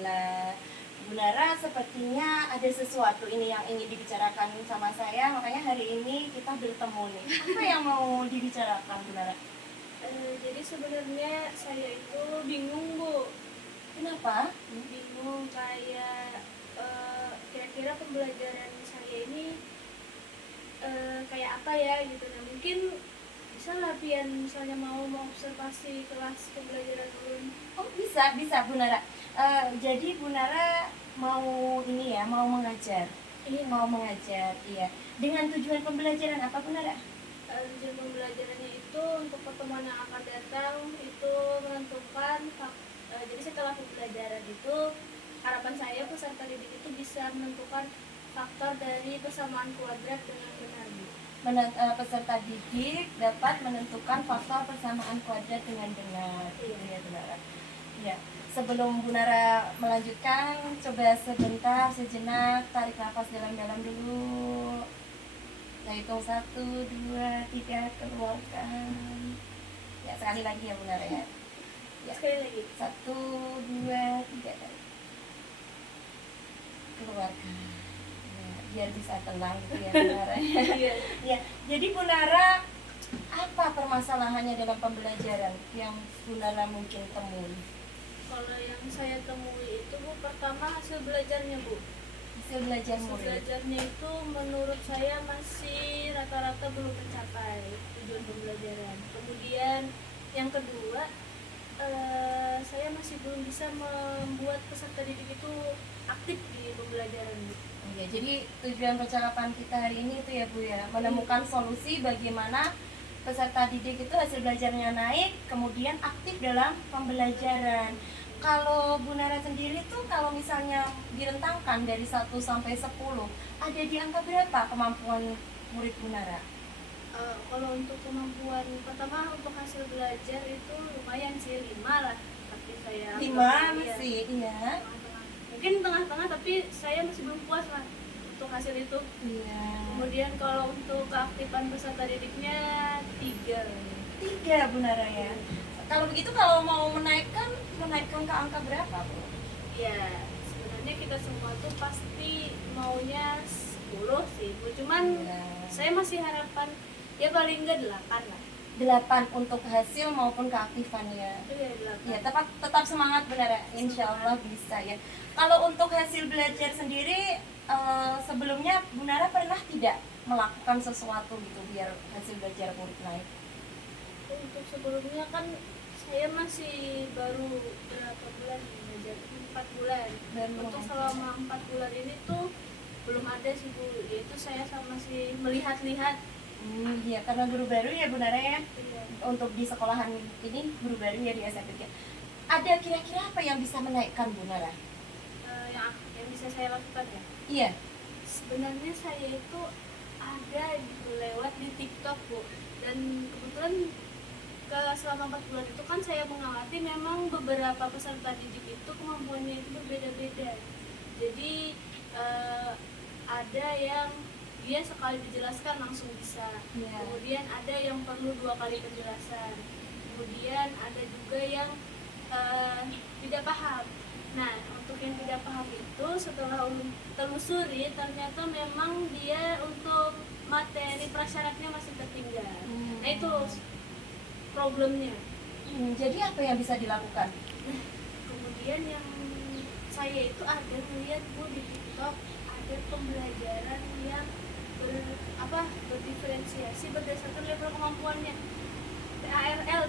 alhamdulillah. Bu Nara, sepertinya ada sesuatu ini yang ingin dibicarakan sama saya, makanya hari ini kita bertemu nih. Apa yang mau dibicarakan, Bu Nara? Jadi sebenarnya saya itu bingung, Bu. Kenapa? Bingung kayak kira-kira pembelajaran saya ini kayak apa ya gitu. Nah, mungkin bisa latihan misalnya mau observasi kelas pembelajaran ulun. Oh, bisa Bu Nara. Jadi Bu Nara mau ini ya, mau mengajar. Iya. Mau mengajar, iya. Dengan tujuan pembelajaran apa, Bu Nara? Tujuan pembelajarannya itu untuk pertemuan yang akan datang itu menentukan jadi setelah pembelajaran itu harapan saya peserta didik itu bisa menentukan faktor dari persamaan kuadrat dengan benar, Bu. Peserta didik dapat menentukan faktor persamaan kuadrat dengan benar. Iya. Ya, Bu Nara. Ya. Sebelum Bu Nara melanjutkan, coba sejenak tarik nafas dalam-dalam dulu. Saya hitung 1, 2, 3, keluarkan. Ya, sekali lagi ya Bu Nara ya. Ya. Sekali lagi. 1, 2, 3 kali. Keluarkan. Ya, biar bisa tenang gitu ya Bu Nara. Iya. Ya, jadi Bu Nara, apa permasalahannya dalam pembelajaran yang Bu Nara mungkin temui? Kalau yang saya temui itu, Bu, pertama hasil belajarnya, Bu. Hasil belajar Hasil murid. belajarnya itu menurut saya masih rata-rata belum mencapai tujuan pembelajaran. Kemudian yang kedua, saya masih belum bisa membuat peserta didik itu aktif di pembelajaran, Bu. Ya, jadi tujuan percakapan kita hari ini itu ya Bu ya, menemukan solusi bagaimana peserta didik itu hasil belajarnya naik, kemudian aktif dalam pembelajaran. Kalau Bu Nara sendiri tuh kalau misalnya direntangkan dari 1 sampai 10, ada di angka berapa kemampuan murid Bu Nara? Kalau untuk kemampuan pertama untuk hasil belajar itu lumayan sih 5 lah, tapi saya 5 iya, masih, iya. tengah-tengah. Mungkin tengah-tengah, tapi saya masih belum puas lah untuk hasil itu. Iya. Kemudian kalau untuk keaktifan peserta didiknya 3. 3 Bu Nara ya. Kalau begitu kalau mau menaikkan ke angka berapa Bu? Ya, sebenarnya kita semua tuh pasti maunya 10 sih, Bu. Cuman Iya. saya masih harapan ya paling enggak 8 lah. 8 untuk hasil maupun keaktifan ya. Iya, 8. Ya, tetap semangat benar ya. Insya Allah bisa ya. Kalau untuk hasil belajar sendiri, sebelumnya Bu Nara pernah tidak melakukan sesuatu gitu biar hasil belajar murid naik? Untuk sebelumnya kan saya masih baru berapa bulan belajar, 4 bulan. Dan Untuk selama 4 bulan ini tuh belum ada sih, Bu. Yaitu saya masih melihat-lihat. Iya, karena guru baru ya Bu Nara ya. Iya. Untuk di sekolahan ini guru baru ya di SMP. Ada kira-kira apa yang bisa menaikkan Bu Nara? Yang bisa saya lakukan ya. Iya. Sebenarnya saya itu ada gitu lewat di TikTok, Bu. Dan kebetulan selama 4 bulan itu kan saya mengamati memang beberapa peserta didik itu kemampuannya itu berbeda-beda. Jadi ada yang dia sekali dijelaskan langsung bisa. Iya. Kemudian ada yang perlu 2 kali penjelasan. Kemudian ada juga yang tidak paham. Nah, untuk yang tidak paham itu setelah telusuri ternyata memang dia untuk materi prasyaratnya masih tertinggal. Nah, itu problemnya. Jadi apa yang bisa dilakukan? Nah, kemudian yang saya itu ada melihat, Bu, di TikTok ada pembelajaran yang berdiferensiasi berdasarkan level kemampuannya. TARL,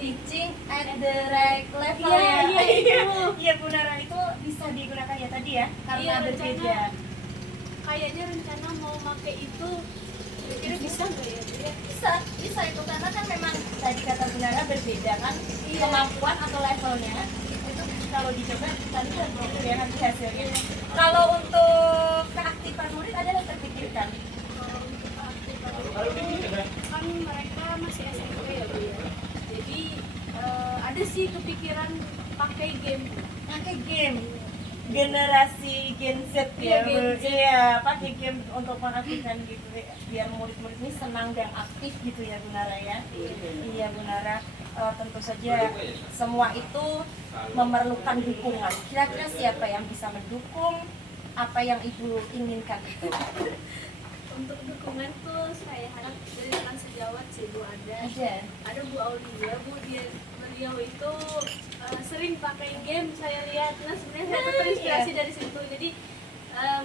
teaching at the right level. Iya, ya. iya, Iya Bu Nara, itu bisa digunakan ya tadi ya karena Iya, berbeda. Kayaknya rencana mau pakai itu kira-kira bisa nggak ya, Bu, ya? Bisa itu karena kan memang tadi kata Bu Nara berbeda kan Iya. kemampuan atau levelnya itu kalau dicoba tadi kan itu ya nanti hasilnya. Kalau untuk keaktifan murid ada yang terpikirkan? Kalau untuk aktifan itu kan mereka masih SMP ya, Bu, ya. Jadi ada sih kepikiran pakai game. Pakai game. generasi Gen Z Iya, ya, Gen Bu. Z. Iya, pakai game untuk mengaktifkan gitu biar murid-murid ini senang dan aktif gitu ya Bu Nara ya. Iya Bu Nara. Tentu saja semua itu memerlukan dukungan. Kira-kira siapa yang bisa mendukung apa yang Ibu inginkan itu? Untuk dukungan tuh saya harap dari rekan sejawat sih Bu ada Bu Aulia Bu beliau itu sering pakai game saya lihat, nah sebenarnya saya tuh terinspirasi dari situ, jadi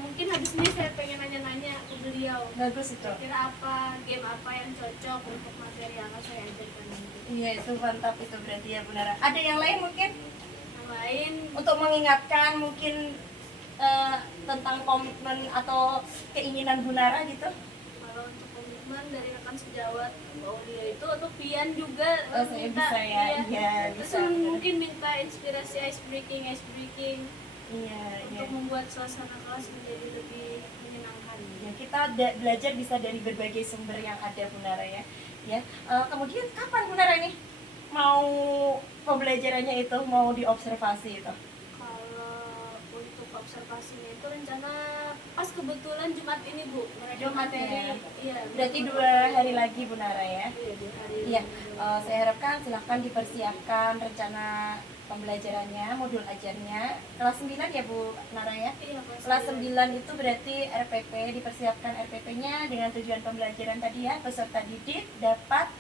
mungkin habis ini saya pengen nanya-nanya ke beliau Bagus itu. kira game apa yang cocok untuk materi yang akan saya ajarkan nanti. Iya itu mantap itu berarti ya Bu Nara. Ada yang lain mungkin Yang lain untuk mengingatkan mungkin tentang komitmen atau keinginan Bu Nara gitu? kalau untuk komitmen dari rekan sejawat Bu Aulia itu untuk Pian juga Saya bisa ya, iya terus bisa. mungkin minta inspirasi ice breaking Iya, iya. untuk membuat suasana kelas menjadi lebih menyenangkan. Ya, kita belajar bisa dari berbagai sumber yang ada Bu Nara ya. Ya, kemudian kapan Bu Nara ini mau pembelajarannya itu mau diobservasi itu? Kalau untuk observasinya itu rencana pas kebetulan Jumat ini Bu. Mereka Jumat materi, ya. iya. Berarti 2 hari lagi Bu Nara ya. Iya, 2 hari. Iya, saya harapkan silahkan dipersiapkan rencana pembelajarannya, modul ajarnya. Kelas 9 ya Bu Nara ya? Iya, Kelas 9 itu berarti RPP, dipersiapkan RPP-nya dengan tujuan pembelajaran tadi ya, peserta didik dapat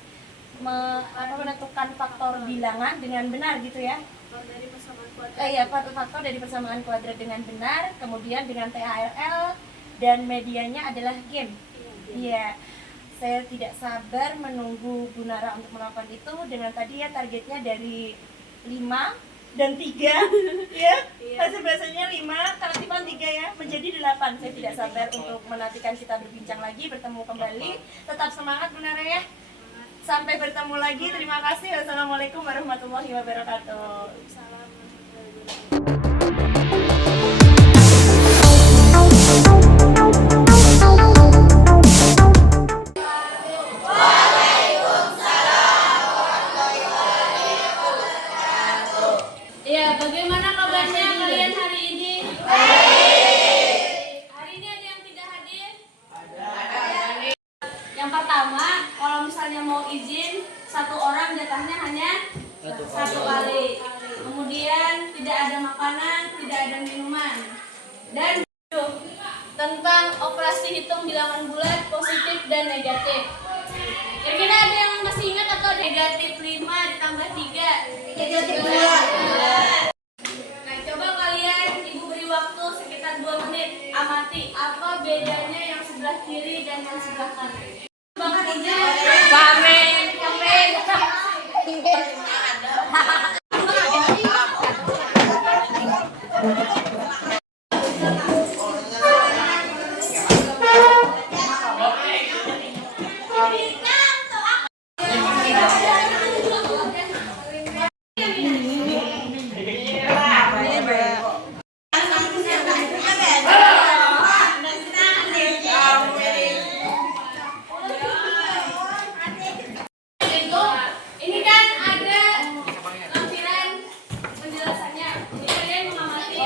menentukan faktor bilangan dengan benar gitu ya. Faktor dari persamaan kuadrat. Iya, faktor dari persamaan kuadrat dengan benar, kemudian dengan THRL dan medianya adalah game. Iya. Iya, saya tidak sabar menunggu Bu Nara untuk melakukan itu dengan tadi ya targetnya dari 5 dan 3 ya. Iya. Hasil bahasanya 5, keaktifan 3 ya, menjadi 8. Saya tidak sabar untuk menantikan kita berbincang lagi, bertemu kembali. Tetap semangat Bu Nara ya. Sampai bertemu lagi. Terima kasih. Wassalamualaikum warahmatullahi wabarakatuh. Salam warahmatullahi wabarakatuh. Ya, bagaimana kabarnya kalian hari ini? Hari ini ada yang tidak hadir? Ada. Yang pertama, kalau misalnya mau izin, satu orang jatahnya hanya satu kali. Kemudian tidak ada makanan, tidak ada minuman. Dan tentang operasi hitung bilangan bulat, positif dan negatif. Kira-kira ada yang masih ingat atau negatif 5 ditambah 3? Negatif 2. Nah, coba kalian ibu beri waktu sekitar 2 menit. Amati apa bedanya yang sebelah kiri dan yang sebelah kanan. Bahkan aja. Pamen. Ini kan ada lampiran penjelasannya. Jadi kalian mengamati.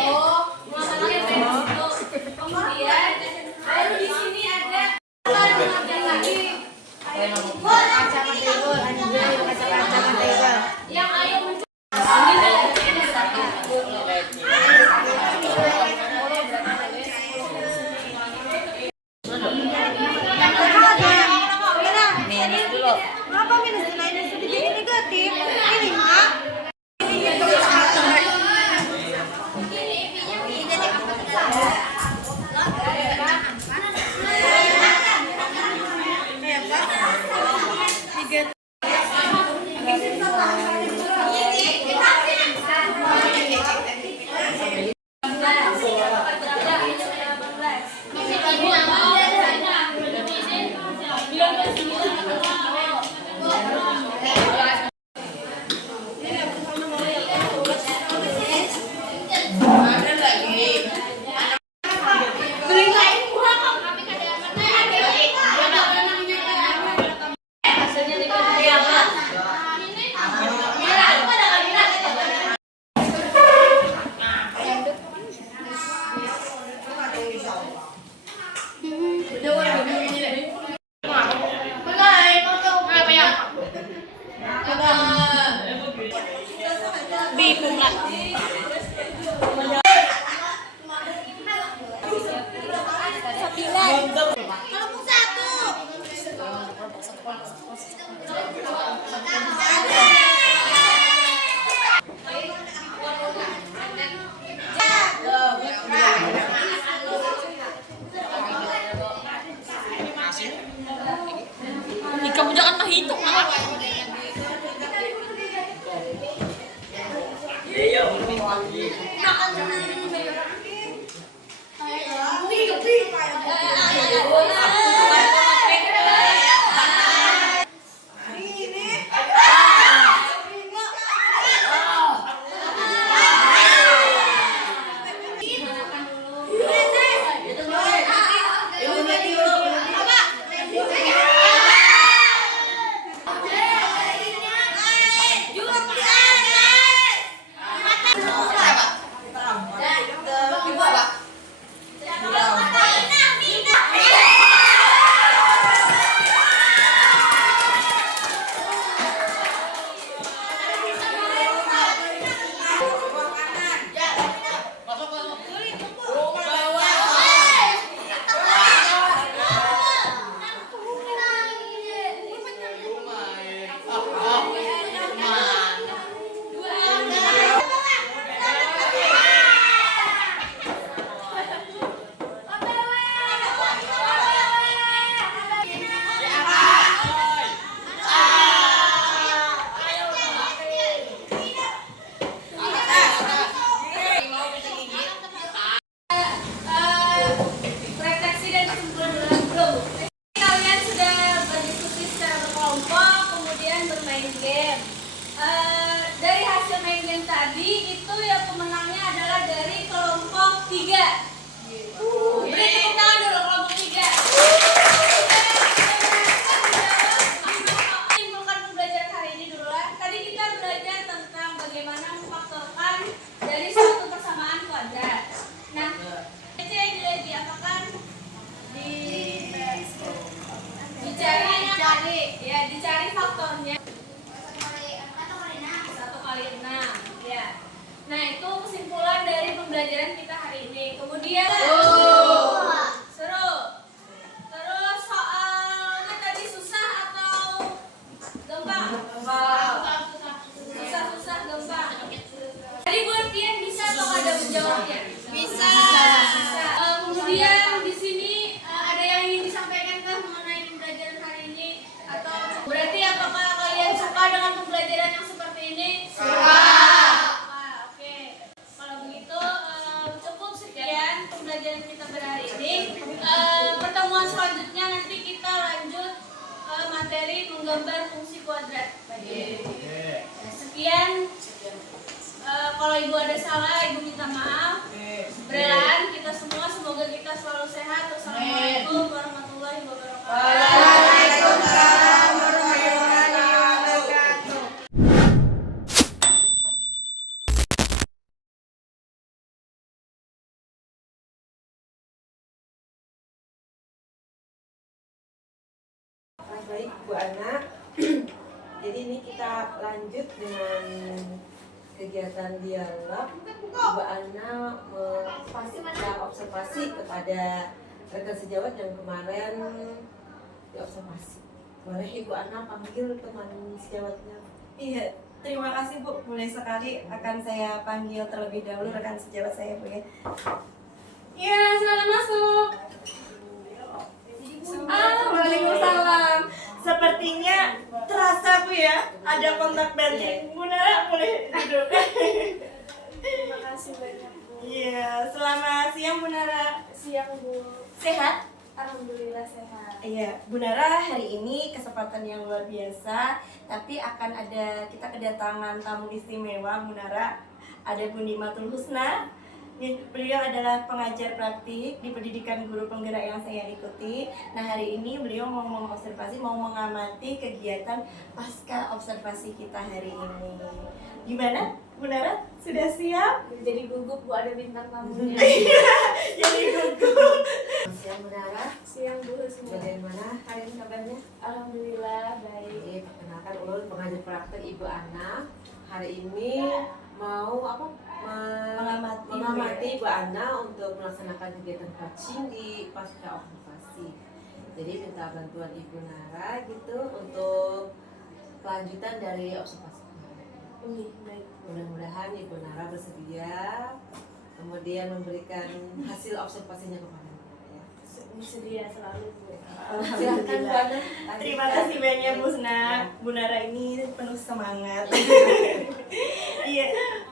Refleksi dan kesimpulan belum? Kalian sudah berdiskusi secara berkelompok, kemudian bermain game. Dari hasil main game tadi itu ya pemenangnya adalah dari kelompok 3. Beri tepuk tangan dulu kelompok 3. Simpulkan pembelajaran hari ini dulu lah. Tadi kita belajar tentang bagaimana memfaktorkan dari suatu persamaan kuadrat. Nah, itu yang diapakan dicari faktornya 1 kali 6 ya. Nah itu kesimpulan dari pembelajaran kita hari ini. Kemudian seru. Terus soalnya tadi susah atau gampang? Susah gampang. Tadi buat Tian bisa atau ada menjawabnya? Bisa. Kemudian di sini ada yang ingin disampaikan kah mengenai pembelajaran hari ini? Atau berarti apakah kalian suka dengan pembelajaran yang seperti ini? Suka. Oke. Kalau begitu cukup sekian pembelajaran kita berhari ini. Pertemuan selanjutnya nanti kita lanjut materi menggambar fungsi kuadrat. Sekian. Kalau ibu ada salah, ibu minta maaf. Berelan kita semua, semoga kita selalu sehat. Wassalamualaikum warahmatullahi wabarakatuh. Waalaikumsalam warahmatullahi wabarakatuh. Baik Bu Ana, jadi ini kita lanjut dengan kegiatan dialog. Bu Ana observasi kepada rekan sejawat yang kemarin diobservasi. Boleh Ibu Ana panggil teman sejawatnya? Iya, terima kasih Bu. Boleh sekali akan saya panggil terlebih dahulu rekan sejawat saya Bu ya. Iya, silakan masuk. Waalaikumsalam. Sepertinya terasa Bu ya, ada kontak batin. Bu Nara boleh duduk. Terima kasih banyak Bu. Iya, selamat siang Bu Nara. Siang Bu. Sehat? Alhamdulillah sehat. Iya, Bu Nara, hari ini kesempatan yang luar biasa, tapi akan ada kita kedatangan tamu istimewa Bu Nara. Ada Bu Nimatul Husna. Beliau adalah pengajar praktik di pendidikan guru penggerak yang saya ikuti. Nah, hari ini beliau mau mengobservasi, mau mengamati kegiatan pasca observasi kita hari ini. Gimana, Bu Nara? Sudah siap? Jadi gugup Bu, ada bintang tamunya. Jadi gugup. Siang Bu Nara, Siang Bu semua. bagaimana hari ini kabarnya? Alhamdulillah baik. Jadi perkenalkan ulun pengajar praktek Ibu Ana. Hari ini mau mengamati Bu Ana untuk melaksanakan kegiatan coaching di pasca observasi. Jadi minta bantuan Ibu Nara gitu untuk kelanjutan dari observasi. Baik. Mudah-mudahan Ibu Nara bersedia kemudian memberikan hasil observasinya kepada Nara ya. Sedia selalu Bu. Silakan Bu Ana. Terima kasih banyak Bu Nara. Bu Nara ini penuh semangat. Iya,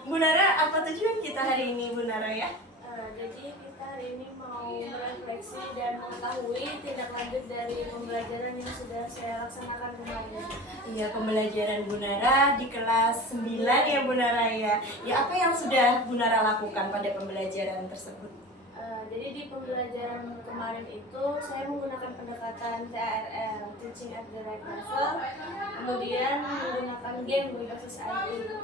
Bu Nara, apa tujuan kita hari ini Bu Nara ya? Jadi kita hari ini mau merefleksi dan mengetahui tindak lanjut dari pembelajaran yang sudah saya laksanakan kemarin. Iya, pembelajaran Bu Nara di kelas 9 ya Bu Nara ya. Ya, apa yang sudah Bu Nara lakukan pada pembelajaran tersebut? Jadi di pembelajaran kemarin itu saya menggunakan pendekatan TARL, Teaching at the Right Level, kemudian menggunakan game berbasis IT.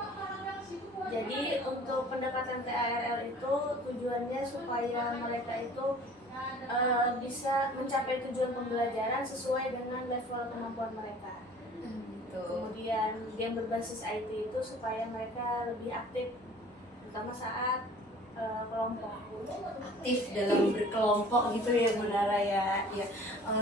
Jadi untuk pendekatan TARL itu tujuannya supaya mereka itu bisa mencapai tujuan pembelajaran sesuai dengan level kemampuan mereka. Kemudian game berbasis IT itu supaya mereka lebih aktif, terutama saat kelompok. Aktif dalam berkelompok gitu ya Bu Nara ya. Ya,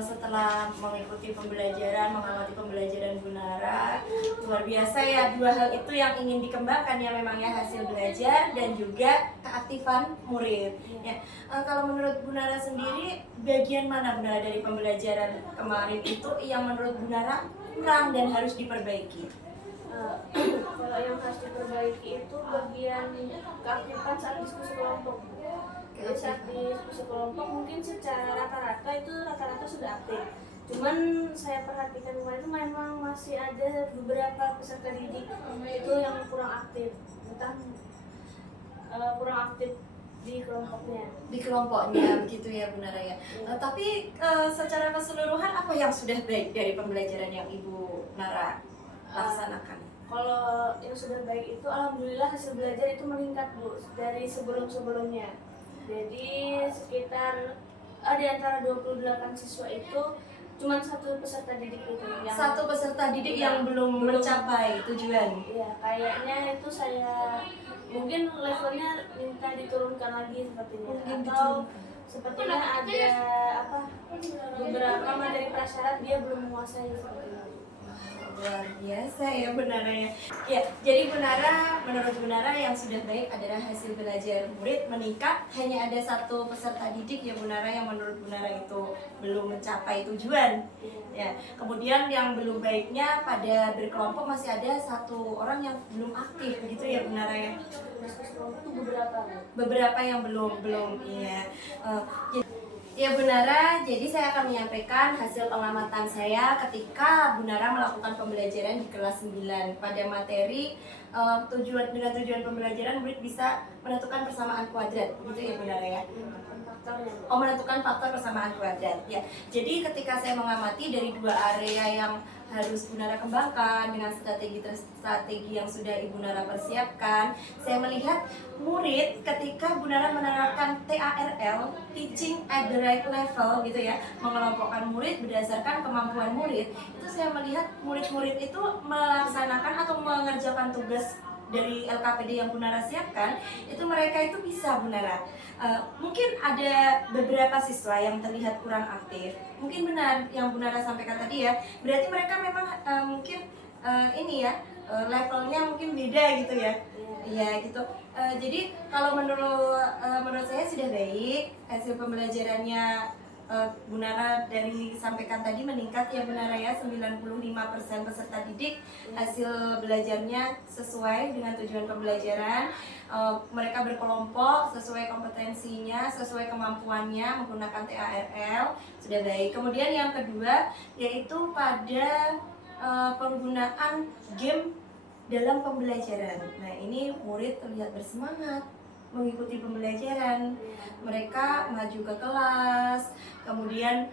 setelah mengikuti pembelajaran, mengamati pembelajaran Bu Nara, luar biasa ya, dua hal itu yang ingin dikembangkan ya, memangnya hasil belajar dan juga keaktifan murid. Ya, kalau menurut Bu Nara sendiri, bagian mana Bu Nara dari pembelajaran kemarin itu yang menurut Bu Nara kurang dan harus diperbaiki? Kalau yang harus diperbaiki itu bagian keaktifan saat diskusi kelompok. Jadi saat diskusi kelompok mungkin secara rata-rata sudah aktif. Cuman saya perhatikan kemarin itu memang masih ada beberapa peserta didik itu yang kurang aktif, entah kurang aktif di kelompoknya Begitu ya Bu Nara ya. Tapi secara keseluruhan apa yang sudah baik dari pembelajaran yang Ibu Nara laksanakan? Kalau yang sudah baik itu alhamdulillah hasil belajar itu meningkat Bu dari sebelum-sebelumnya. Jadi sekitar di antara 28 siswa itu cuma satu peserta didik itu yang Satu peserta didik yang belum mencapai tujuan. ya kayaknya itu saya mungkin levelnya minta diturunkan lagi sepertinya, atau sepertinya ada beberapa materi prasyarat dia belum menguasai seperti itu. Luar biasa ya Bu Nara ya. Ya, jadi Bu Nara, menurut Bu Nara yang sudah baik adalah hasil belajar murid meningkat. Hanya ada satu peserta didik ya Bu Nara yang menurut Bu Nara itu belum mencapai tujuan. Ya, kemudian yang belum baiknya pada berkelompok masih ada satu orang yang belum aktif begitu ya Bu Nara ya. Itu Beberapa yang belum ya. Ya Bu Nara, jadi saya akan menyampaikan hasil pengamatan saya ketika Bu Nara melakukan pembelajaran di kelas 9 pada materi dengan tujuan pembelajaran murid bisa menentukan persamaan kuadrat, gitu ya Bu Nara ya. Menentukan faktor persamaan kuadrat. Ya, jadi ketika saya mengamati dari dua area yang harus Bu Nara kembangkan dengan strategi yang sudah Ibu Nara persiapkan, saya melihat murid ketika Bu Nara menerapkan TARL, Teaching at the Right Level gitu ya, mengelompokkan murid berdasarkan kemampuan murid, itu saya melihat murid-murid itu melaksanakan atau mengerjakan tugas dari LKPD yang Bu Nara siapkan, itu mereka itu bisa Bu Nara. Mungkin ada beberapa siswa yang terlihat kurang aktif. Mungkin benar yang Bu Nara sampaikan tadi ya. Berarti mereka memang mungkin levelnya mungkin beda gitu ya. Iya gitu. Jadi kalau menurut saya sudah baik hasil pembelajarannya. Bu Nara dari sampaikan tadi meningkat ya Bu Nara ya, 95% peserta didik hasil belajarnya sesuai dengan tujuan pembelajaran. Mereka berkelompok sesuai kompetensinya, sesuai kemampuannya menggunakan TARL, sudah baik. Kemudian yang kedua yaitu pada penggunaan game dalam pembelajaran. Nah, ini murid terlihat bersemangat mengikuti pembelajaran, mereka maju ke kelas, kemudian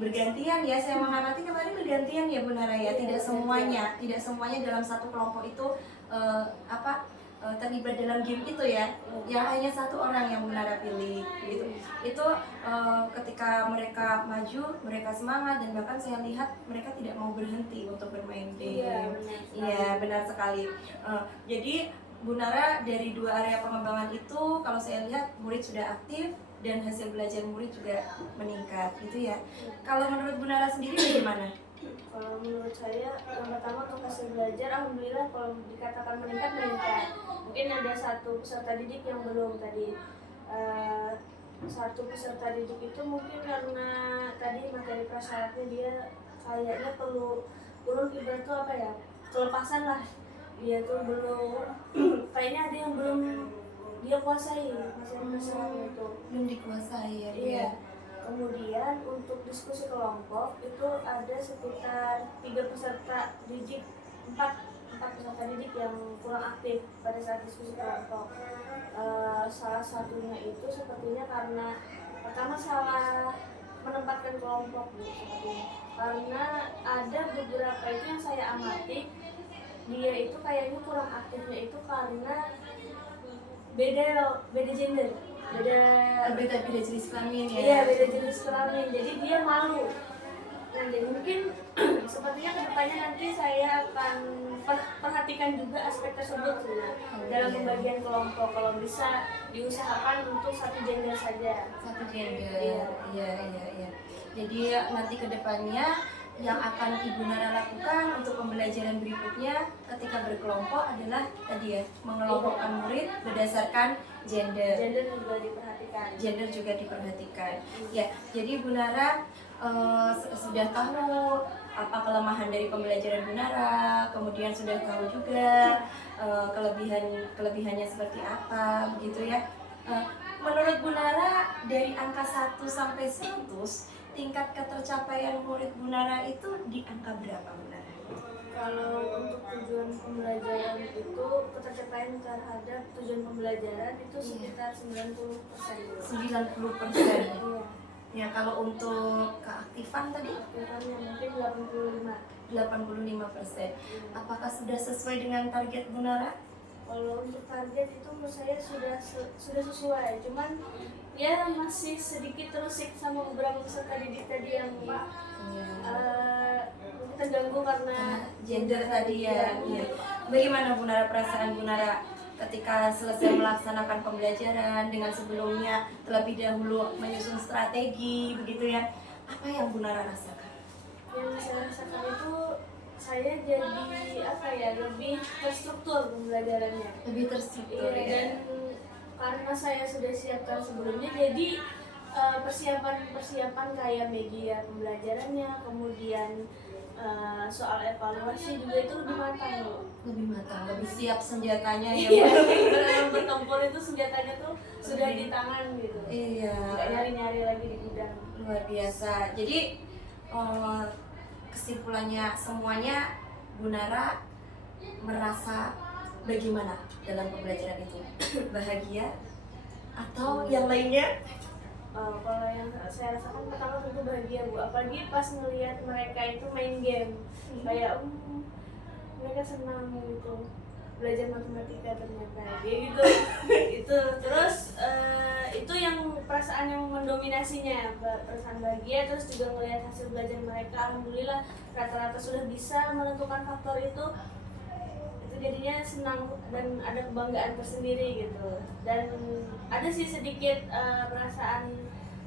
bergantian ya, saya mengamati kemarin bergantian ya Bu Nara ya, tidak semuanya dalam satu kelompok itu terlibat dalam game itu ya, yang hanya satu orang yang Bu Nara pilih gitu. Itu ketika mereka maju, mereka semangat, dan bahkan saya lihat mereka tidak mau berhenti untuk bermain game. Iya, benar sekali. Jadi Bu Nara dari dua area pengembangan itu, kalau saya lihat murid sudah aktif dan hasil belajar murid juga meningkat gitu ya. Kalau menurut Bu Nara sendiri bagaimana? Kalau menurut saya yang pertama untuk hasil belajar alhamdulillah kalau dikatakan meningkat. Mungkin ada satu peserta didik yang belum tadi. Satu peserta didik itu mungkin karena tadi materi prasyaratnya dia kayaknya perlu ibarat itu kelepasan lah. dia tuh belum kayaknya ada yang belum dia kuasai masalah itu. Belum dikuasai ya Bu Iya. ya. Kemudian untuk diskusi kelompok itu ada sekitar 4 peserta didik yang kurang aktif pada saat diskusi kelompok. Salah satunya itu sepertinya karena pertama salah menempatkan kelompok Bu, sepertinya. Karena ada beberapa itu yang saya amati dia itu kayaknya kurang aktifnya itu karena beda gender, Beda jenis kelamin ya. iya beda jenis kelamin, jadi dia malu. Nah jadi mungkin sepertinya kedepannya nanti saya akan perhatikan juga aspek tersebut ya, dalam pembagian kelompok. Kalau bisa diusahakan untuk satu gender saja. Satu gender. Iya. Iya. Jadi nanti kedepannya yang akan Ibu Nara lakukan untuk pembelajaran berikutnya ketika berkelompok adalah tadi ya, mengelompokkan murid berdasarkan gender. Gender juga diperhatikan. Gender juga diperhatikan. Ya, jadi Bu Nara sudah tahu apa kelemahan dari pembelajaran Bu Nara, kemudian sudah tahu juga kelebihannya seperti apa, begitu ya. Menurut Bu Nara dari angka 1 sampai 100, tingkat ketercapaian murid Bu Nara itu di angka berapa Bu Nara? Kalau untuk tujuan pembelajaran itu ketercapaian terhadap tujuan pembelajaran itu sekitar 90%. 90%. Iya. Ya, kalau untuk keaktifan tadi Aktifannya mungkin 85%. Apakah sudah sesuai dengan target Bu Nara? Kalau untuk target itu menurut saya sudah sesuai, cuman ya masih sedikit terusik sama beberapa peserta didik tadi yang terganggu karena Gender tadi ya. Iya. Bagaimana Bu Nara perasaan Bu Nara ketika selesai melaksanakan pembelajaran dengan sebelumnya terlebih dahulu menyusun strategi begitu ya? Apa yang Bu Nara rasakan? Yang saya rasakan itu saya jadi lebih terstruktur pembelajarannya. Lebih terstruktur Iya, ya. dan karena saya sudah siapkan sebelumnya, jadi persiapan kayak media pembelajarannya, kemudian soal evaluasi juga itu lebih matang loh. Lebih matang, lebih siap senjatanya ya. Iya, Bu? dalam bertempur itu senjatanya tuh sudah di tangan gitu. Iya. Nggak nyari-nyari lagi di gudang. Luar biasa. Jadi kesimpulannya semuanya Bu Nara merasa bagaimana dalam pembelajaran itu? Bahagia atau yang lainnya? Kalau yang saya rasakan pertama tentu bahagia Bu, apalagi pas ngelihat mereka itu main game, kayak mereka senang gitu belajar matematika ternyata kayak gitu. Itu terus itu yang perasaan yang mendominasinya, perasaan bahagia. Terus juga ngelihat hasil belajar mereka, alhamdulillah rata-rata sudah bisa menentukan faktor itu jadinya senang dan ada kebanggaan tersendiri gitu. Dan ada sih sedikit perasaan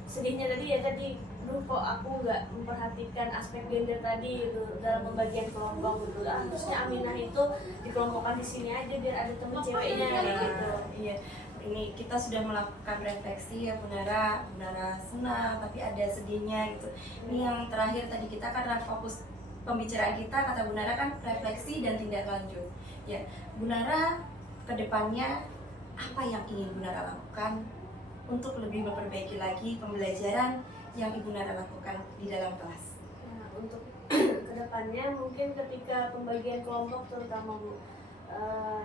sedihnya tadi kok aku nggak memperhatikan aspek gender tadi gitu dalam pembagian kelompok gitu. Harusnya Aminah itu dikelompokkan di sini aja biar ada temen ceweknya gitu. Iya. Ini kita sudah melakukan refleksi ya Bu Nara senang tapi ada sedihnya gitu. Ini yang terakhir tadi kita kan fokus pembicaraan kita kata Bu Nara kan refleksi dan tindak lanjut. Ya, Bu Nara kedepannya apa yang ingin Bu Nara lakukan untuk lebih memperbaiki lagi pembelajaran yang Ibu Nara lakukan di dalam kelas? Nah, untuk kedepannya mungkin ketika pembagian kelompok terutama Bu,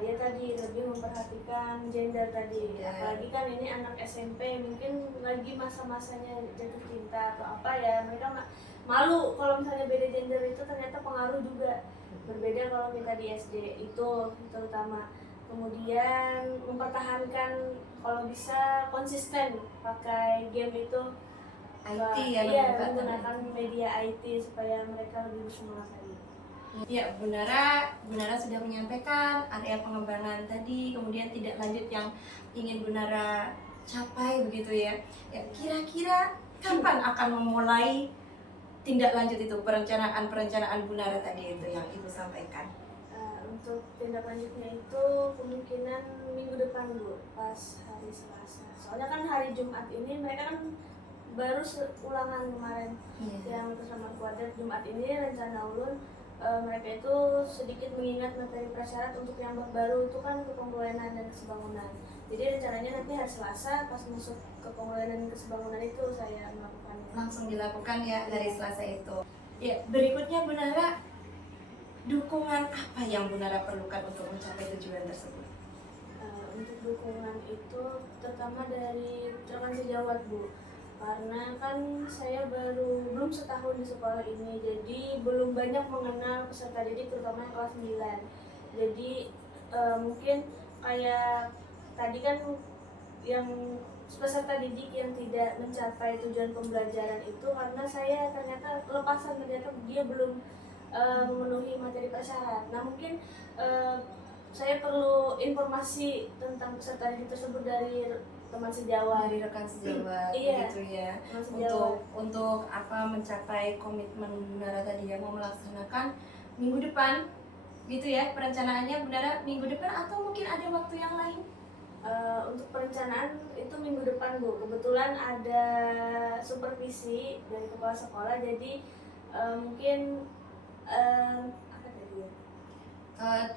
ya tadi lebih memperhatikan gender tadi. Apalagi kan ini anak SMP mungkin lagi masa-masanya jatuh cinta atau apa ya, mereka malu kalau misalnya beda gender itu ternyata pengaruh juga. Berbeda kalau kita di SD itu terutama. Kemudian mempertahankan kalau bisa konsisten pakai game itu. IT ya, Iya, menggunakan media IT supaya mereka lebih bersemangat lagi. Ya, Bu Nara sudah menyampaikan area pengembangan tadi, kemudian tidak lanjut yang ingin Bu Nara capai begitu ya. Ya, kira-kira kapan akan memulai tindak lanjut itu, perencanaan Bu Nara tadi itu yang Ibu sampaikan? Untuk tindak lanjutnya itu kemungkinan minggu depan Bu, pas hari Selasa. Soalnya kan hari Jumat ini mereka kan baru ulangan kemarin yang bersama keluarga. Jumat ini rencana ulun mereka itu sedikit mengingat materi prasyarat untuk yang bab baru itu kan kepemuluhan dan kesebangunan. Jadi rencananya nanti hari Selasa pas masuk kepemuluhan dan kesebangunan itu saya melakukannya. Langsung dilakukan ya hari Selasa itu. Ya, berikutnya Bu Nara, dukungan apa yang Bu Nara perlukan untuk mencapai tujuan tersebut? Untuk dukungan itu terutama dari rekan sejawat Bu, karena kan saya belum setahun di sekolah ini, jadi belum banyak mengenal peserta didik terutama yang kelas 9. Jadi mungkin kayak tadi kan yang peserta didik yang tidak mencapai tujuan pembelajaran itu karena saya ternyata lepasan, ternyata dia belum memenuhi materi prasyarat. Nah mungkin saya perlu informasi tentang peserta didik tersebut dari teman sejawat. Dari rekan sejawat, Iya. gitu ya. Teman sejawat. Untuk apa mencapai komitmen Bu Nara tadi ya, mau melaksanakan minggu depan, gitu ya perencanaannya Bu Nara minggu depan atau mungkin ada waktu yang lain? Untuk perencanaan itu minggu depan Bu, kebetulan ada supervisi dari kepala sekolah, jadi mungkin apa tadi ya?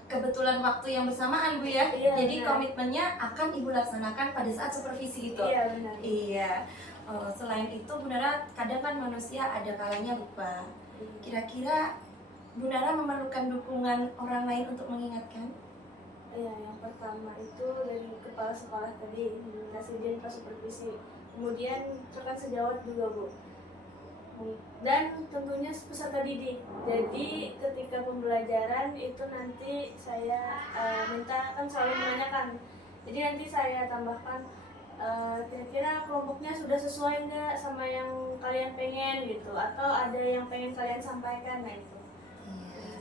Kebetulan waktu yang bersamaan Bu ya. Iya, Jadi benar. komitmennya akan Ibu laksanakan pada saat supervisi itu. Iya benar. Iya. Selain itu Bu Nara, kadang kan manusia ada kalanya lupa. Kira-kira Bu Nara memerlukan dukungan orang lain untuk mengingatkan? Iya, yang pertama itu dari kepala sekolah tadi, presiden pas supervisi, kemudian rekan sejawat juga Bu, dan tentunya peserta didik. Jadi ketika pembelajaran itu nanti saya minta, kan selalu menanyakan, jadi nanti saya tambahkan kira-kira kelompoknya sudah sesuai nggak sama yang kalian pengen gitu, atau ada yang pengen kalian sampaikan. Nah itu Iya.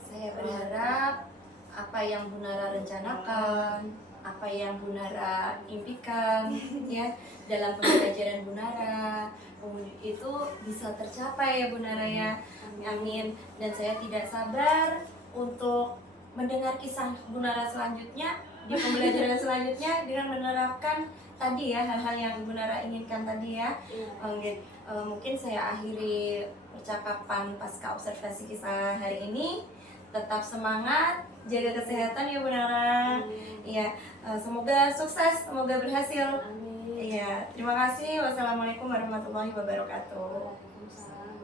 Saya berharap apa yang Bu Nara rencanakan, apa yang Bu Nara impikan ya dalam pembelajaran Bu Nara itu bisa tercapai ya Bu Nara ya. Amin. Dan saya tidak sabar untuk mendengar kisah Bu Nara selanjutnya di pembelajaran selanjutnya dengan menerapkan tadi ya hal-hal yang Bu Nara inginkan tadi ya. Iya. Mungkin saya akhiri percakapan pasca observasi kisah hari ini. Tetap semangat, jaga kesehatan ya Bu Nara. Iya, semoga sukses, semoga berhasil. Amin. Iya, terima kasih. Wassalamualaikum warahmatullahi wabarakatuh. Waalaikumsalam.